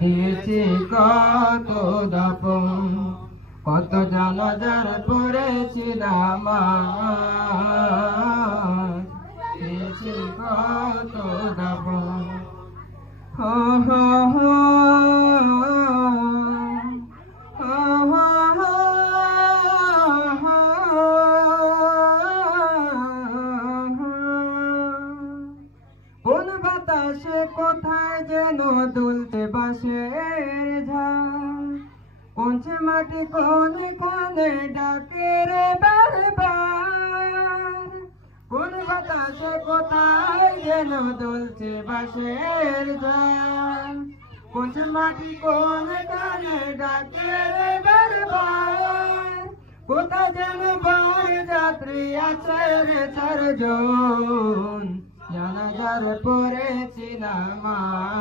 দিয়েছি কত দাপন কত জানাজার পড়েছিলাম আজ। দিয়েছি কত দাপন হো হো হো বাতাসে কোথায় যেন দুলতে বাসের ঝাল। কোনছে মাটি কোন কোনে ডাকে রে বারবার। কোন বাতাসে কোথায় যেন দুলছে বাসের ঝাল। কোনছে মাটি কোন কানে ডাকে রে বারবার। কোথায় যেন বর যাত্রী আছে রে চারজন। পড়েছিলাম আজ।